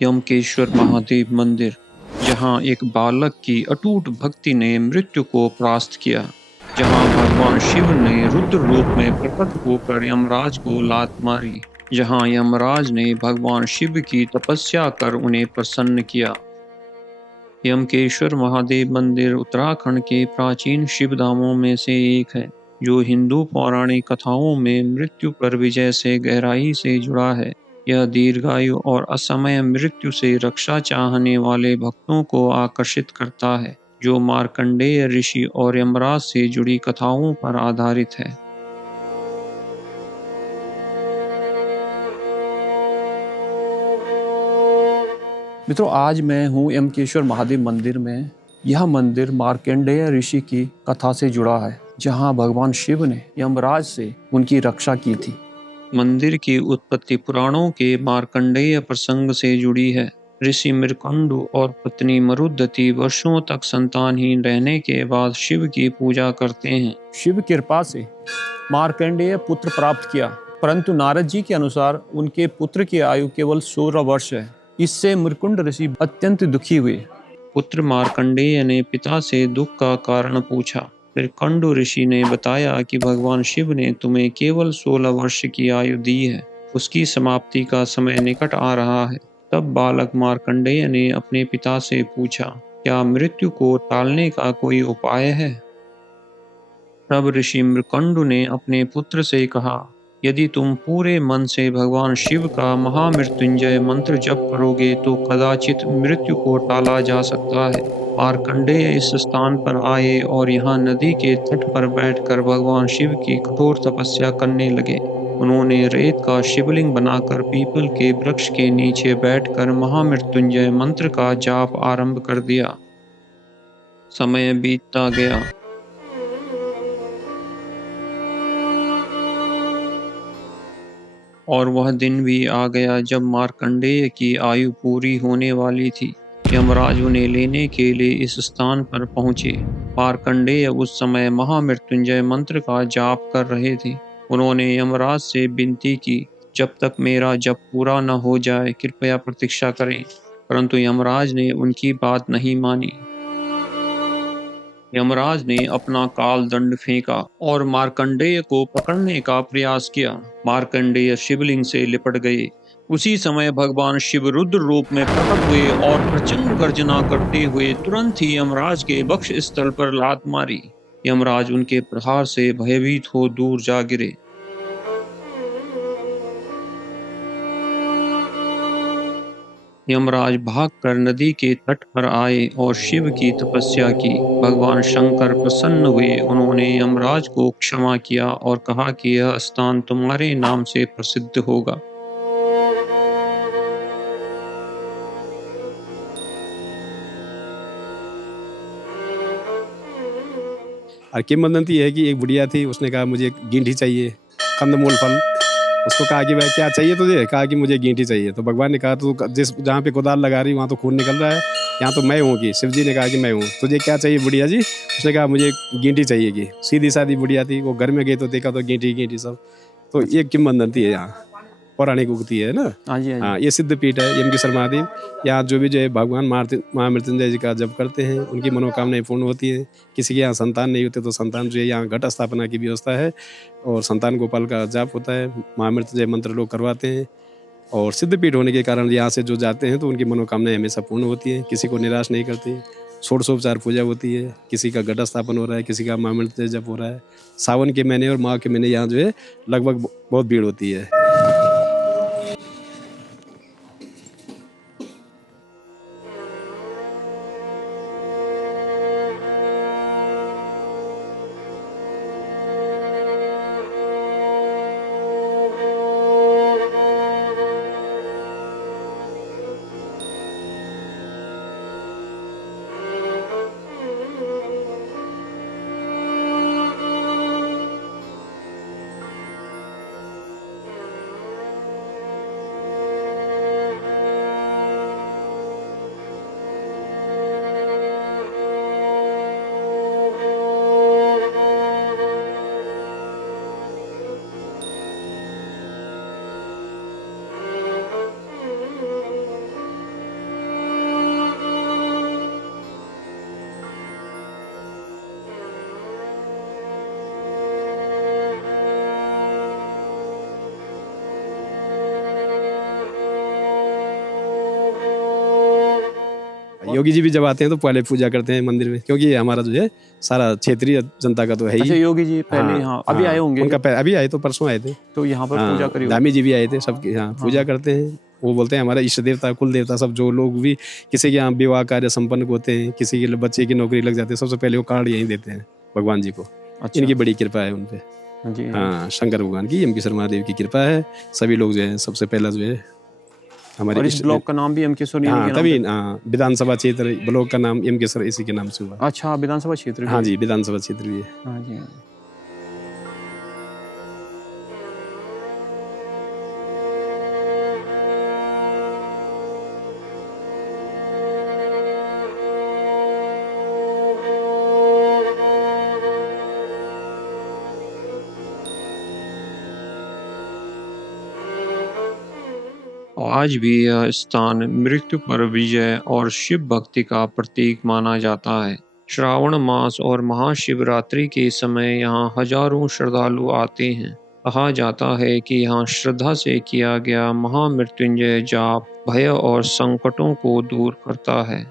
यमकेश्वर महादेव मंदिर, जहां एक बालक की अटूट भक्ति ने मृत्यु को परास्त किया, जहां भगवान शिव ने रुद्र रूप में प्रकट होकर यमराज को लात मारी, जहां यमराज ने भगवान शिव की तपस्या कर उन्हें प्रसन्न किया। यमकेश्वर महादेव मंदिर उत्तराखंड के प्राचीन शिव धामों में से एक है, जो हिंदू पौराणिक कथाओं में मृत्यु पर विजय से गहराई से जुड़ा है। यह दीर्घायु और असमय मृत्यु से रक्षा चाहने वाले भक्तों को आकर्षित करता है, जो मार्कंडेय ऋषि और यमराज से जुड़ी कथाओं पर आधारित है। मित्रों, आज मैं हूँ यमकेश्वर महादेव मंदिर में। यह मंदिर मार्कंडेय ऋषि की कथा से जुड़ा है, जहाँ भगवान शिव ने यमराज से उनकी रक्षा की थी। मंदिर की उत्पत्ति पुराणों के मार्कंडेय प्रसंग से जुड़ी है। ऋषि मृकंडु और पत्नी मरुद्धति वर्षों तक संतानहीन रहने के बाद शिव की पूजा करते हैं। शिव कृपा से मार्कंडेय पुत्र प्राप्त किया, परंतु नारद जी के अनुसार उनके पुत्र की आयु केवल 16 वर्ष है। इससे मृकुंड ऋषि अत्यंत दुखी हुए। पुत्र मार्कंडेय ने पिता से दुख का कारण पूछा। फिर कंडु ऋषि ने बताया कि भगवान शिव ने तुम्हें केवल 16 वर्ष की आयु दी है, उसकी समाप्ति का समय निकट आ रहा है। तब बालक मार्कंडेय ने अपने पिता से पूछा, क्या मृत्यु को टालने का कोई उपाय है? तब ऋषि मृकंडु ने अपने पुत्र से कहा, यदि तुम पूरे मन से भगवान शिव का महामृत्युंजय मंत्र जप करोगे तो कदाचित मृत्यु को टाला जा सकता है। मार्कंडेय इस स्थान पर आए और यहाँ नदी के तट पर बैठकर भगवान शिव की कठोर तपस्या करने लगे। उन्होंने रेत का शिवलिंग बनाकर पीपल के वृक्ष के नीचे बैठकर महामृत्युंजय मंत्र का जाप आरंभ कर दिया। समय बीतता गया। और वह दिन भी आ गया जब मार्कंडेय की आयु पूरी होने वाली थी। यमराज उन्हें लेने के लिए इस स्थान पर पहुंचे। मार्कंडेय उस समय महामृत्युंजय मंत्र का जाप कर रहे थे। उन्होंने यमराज से विनती की, जब तक मेरा जप पूरा न हो जाए कृपया प्रतीक्षा करें। परंतु यमराज ने उनकी बात नहीं मानी। यमराज ने अपना काल दंड फेंका और मार्कंडेय को पकड़ने का प्रयास किया। मार्कंडेय शिवलिंग से लिपट गए। उसी समय भगवान शिव रुद्र रूप में प्रकट हुए और प्रचंड गर्जना करते हुए तुरंत ही यमराज के वक्ष स्थल पर लात मारी। यमराज उनके प्रहार से भयभीत हो दूर जा गिरे। यमराज भागकर नदी के तट पर आए और शिव की तपस्या की। भगवान शंकर प्रसन्न हुए। उन्होंने यमराज को क्षमा किया और कहा कि यह स्थान तुम्हारे नाम से प्रसिद्ध होगा। और किंवदंती है कि एक बुढ़िया थी, उसने कहा मुझे गेंठी चाहिए, कंदमूल फल। उसको कहा कि भाई क्या चाहिए तुझे? कहा कि मुझे गेंठी चाहिए। तो भगवान ने कहा तू जिस जहाँ पे कुदाल लगा रही वहाँ तो खून निकल रहा है, यहाँ तो मैं हूँ। कि शिव जी ने कहा कि मैं हूँ। तुझे क्या चाहिए बुढ़िया जी? उसने कहा मुझे गेंठी चाहिए। कि सीधी सादी बुढ़िया थी, वो घर में गई तो देखा तो गेंठी गेंठी सब। तो ये किंवदंती है, यहाँ पौराणिक उक्ति है ना। हाँ जी, हाँ, ये सिद्ध पीठ है यमकेश्वर महादेव। यहाँ जो भी जो है भगवान महामृत्युंजय जी का जप करते हैं, उनकी मनोकामनाएं पूर्ण होती है। किसी के यहाँ संतान नहीं होते तो संतान जो है यहाँ घट स्थापना की व्यवस्था है और संतान गोपाल का जाप होता है। महामृत्युंजय मंत्र लोग करवाते हैं और सिद्ध पीठ होने के कारण यहाँ से जो जाते हैं तो उनकी मनोकामनाएं हमेशा पूर्ण होती हैं, किसी को निराश नहीं करती। षोडशोपचार पूजा होती है, किसी का घट स्थापन हो रहा है, किसी का महामृत्युंजय जप हो रहा है। सावन के महीने और माह के महीने यहाँ जो है लगभग बहुत भीड़ होती है। योगी जी भी जब आते हैं तो पहले पूजा करते हैं मंदिर में, क्योंकि हमारा जो है सारा क्षेत्रीय जनता का तो है अच्छा, ही। योगी जी पहले यहाँ अभी आए होंगे, उनका अभी आए तो परसों आए थे, तो यहाँ पर पूजा करी होगी। धामी जी भी आए थे, सबके यहाँ पूजा करते हैं। वो बोलते हैं हमारा इष्ट देवता कुल देवता सब, जो लोग भी किसी के यहाँ विवाह कार्य संपन्न होते हैं, किसी के बच्चे की नौकरी लग जाती है, सबसे पहले वो कार्ड यहीं देते हैं भगवान जी को। अच्छा। इनकी बड़ी कृपा है उनपे। जी। हाँ, शंकर भगवान की, यमकेश्वर महादेव की कृपा है। सभी लोग जो है सबसे पहला जो है हमारे और इस ब्लॉक का नाम भी यमकेश्वर के नाम तभी पे? विधानसभा क्षेत्र ब्लॉक का नाम यमकेश्वर इसी के नाम से हुआ। अच्छा, विधानसभा क्षेत्र भी हाँ है। जी, विधानसभा क्षेत्र भी है। हाँ जी। आज भी यह स्थान मृत्यु पर विजय और शिव भक्ति का प्रतीक माना जाता है। श्रावण मास और महाशिवरात्रि के समय यहाँ हजारों श्रद्धालु आते हैं। कहा जाता है कि यहाँ श्रद्धा से किया गया महामृत्युंजय जाप भय और संकटों को दूर करता है।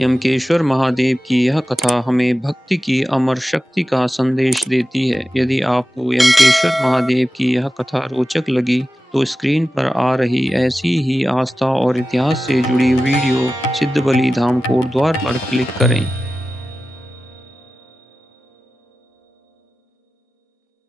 यमकेश्वर महादेव की यह कथा हमें भक्ति की अमर शक्ति का संदेश देती है। यदि आपको यमकेश्वर महादेव की यह कथा रोचक लगी तो स्क्रीन पर आ रही ऐसी ही आस्था और इतिहास से जुड़ी वीडियो सिद्धबली धाम कोटद्वार पर क्लिक करें।